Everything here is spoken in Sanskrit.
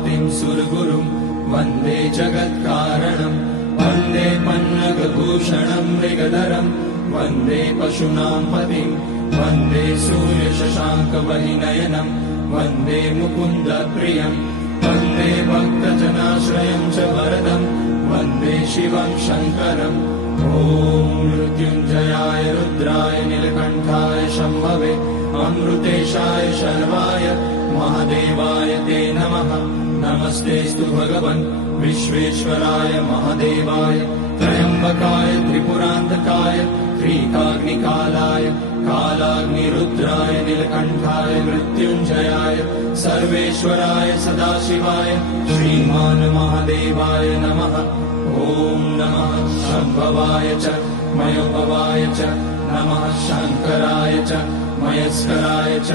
पतिं सुरगुरुं वन्दे जगत्कारणं वन्दे पन्नगभूषणं मृगधरं वन्दे पशूनां पतिं वन्दे सूर्यशशाङ्कवहिनयनं वन्दे मुकुन्दप्रियं वन्दे भक्तजनाश्रयं च वरदं वन्दे शिवं शङ्करम् ॐ मृत्युञ्जयाय रुद्राय नीलकण्ठाय शम्भवे अमृतेशाय शर्वाय महादेवाय ते नमः। नमस्तेऽस्तु भगवन् विश्वेश्वराय महादेवाय त्र्यम्बकाय त्रिपुरान्तकाय त्रिकाग्निकालाय कालाग्निरुद्राय नीलकण्ठाय मृत्युञ्जयाय सर्वेश्वराय सदाशिवाय श्रीमान् महादेवाय नमः। ॐ नमः शम्भवाय च मयोभवाय च नमः शङ्कराय च मयस्कराय च